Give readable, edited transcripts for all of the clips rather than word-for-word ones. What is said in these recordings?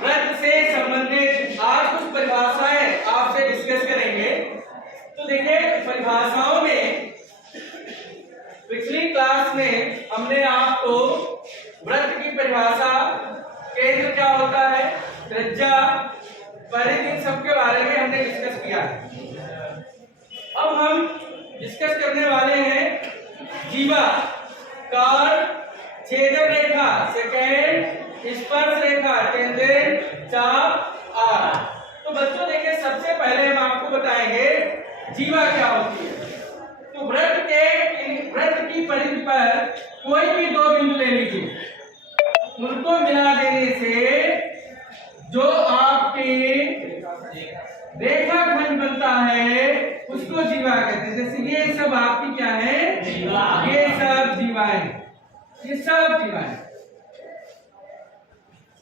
व्रत से संबंधित आज कुछ परिभाषाएं आपसे डिस्कस करेंगे। तो देखिए, परिभाषाओं में पिछली क्लास में हमने आपको व्रत की परिभाषा, केंद्र क्या होता है, त्रिज्या, परिधि, इन सब के बारे में हमने डिस्कस किया। अब हम डिस्कस करने वाले हैं जीवा, कार, छेदक रेखा, सेकेंड, स्पर्श रेखा, टेंजेंट, चाप, आर्क। तो बच्चों देखिए, सबसे पहले हम आपको बताएंगे जीवा क्या होती है। तो व्रत की परिधि पर कोई भी दो बिंदु ले लीजिए, उनको मिला देने से जो आपके रेखाखंड बनता है उसको जीवा कहते हैं। जैसे ये सब आपकी क्या है, ये सब जीवाएं, ये सब जीवाएं,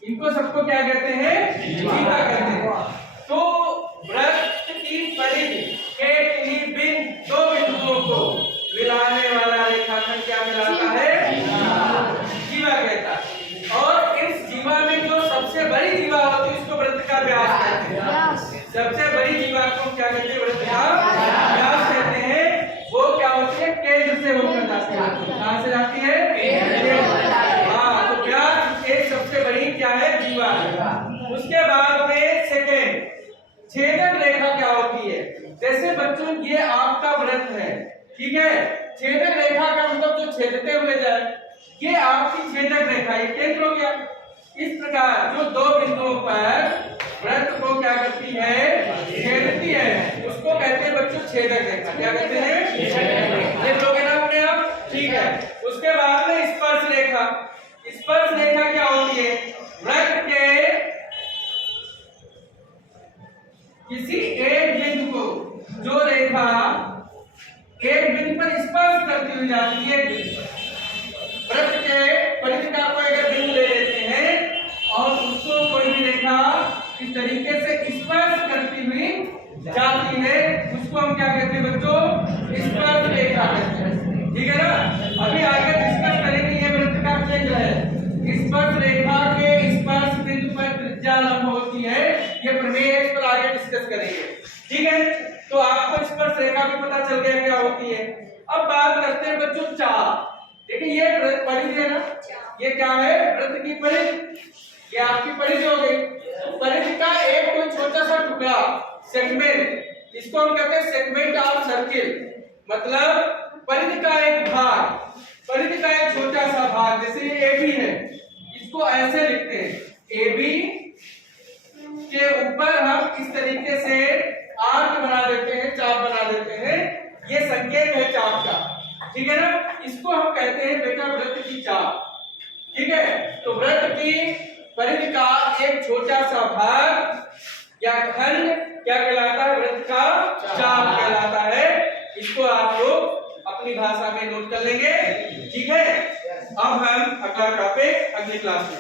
इनको सबको क्या कहते हैं, जीवा कहते हैं। तो व्रत की परिधि के किन्हीं दो बिंदुओं को मिलाने वाला रेखाखंड क्या कहलाता है, जीवा कहता है। और इस जीवा में जो सबसे बड़ी जीवा होती है उसको व्रत का व्यास कहते हैं। सबसे बड़ी जीवा को क्या कहते हैं, व्रत का व्यास कहते हैं। वो क्या होती है, केंद्र से होकर जाती है। कहां से जाती है, हाँ। तो व्यास एक सबसे बड़ी क्या है, जीवा है। उसके बाद में सेकेंड, छेदक रेखा क्या होती है। जैसे बच्चों ये आपका व्रत है, ठीक है, छेदक रेखा का मतलब जो छेदते हुए जाए, ये आपकी छेदक रेखा, ये केंद्र हो गया। इस प्रकार जो दो बिंदुओं पर व्रत को क्या करती है, छेदती है, उसको कहते हैं बच्चों छेदक रेखा। क्या कहते हैं, देख लोगे ना अपने आप, ठीक है। उसके बाद में स्पर्श रेखा। स्पर्श रेखा क्या होती है, व्रत के किसी एक बिंदु को, जो रेखा एक बिंदु पर स्पर्श करती हुई जाती है, व्रत के परिधि का कोई अगर बिंदु ले लेते हैं और उसको कोई भी रेखा इस तरीके से स्पर्श करती हुई जाती है, उसको हम क्या कहते हैं बच्चों, स्पर्श रेखा कहते हैं। ठीक है ना। अभी आगे डिस्कस करेंगे, ये व्रत का केंद्र है। स्पर्श रेखा के स्पर्श बिंदु पर त्रिज्या लंब होती है, ये प्रमेय इस पर आगे डिस्कस करेंगे। ठीक है, तो आपको स्पर्श रेखा भी पता चल गया क्या होती है। अब बात करते हैं बच्चों चाप। देखिए ये परिधि है ना, ये क्या है, व्रत की परिधि, ये आपकी परिधि हो गई। परिधि का एक कोई छोटा सा टुकड़ा, सेगमेंट, इसको हम कहते हैं सेगमेंट ऑफ सर्किल। मतलब परिधि का एक भाग, परिधि का एक छोटा सा भाग, जैसे ये AB है, इसको ऐसे लिखते हैं, AB के ऊपर हम इस तरीके से आर्क बना देते हैं, चाप बना देते हैं, ये संकेत है चाप का। ठीक है ना। इसको हम कहते हैं बेटा व्रत की चाप। ठीक है। तो व्रत की परिधि का एक छोटा सा भाग या खंड क्या कहलाता है, व्रत का चाप कहलाता है। इसको आप लोग अपनी भाषा में नोट कर लेंगे। ठीक है। अब हम अगला टॉपिक अगली क्लास में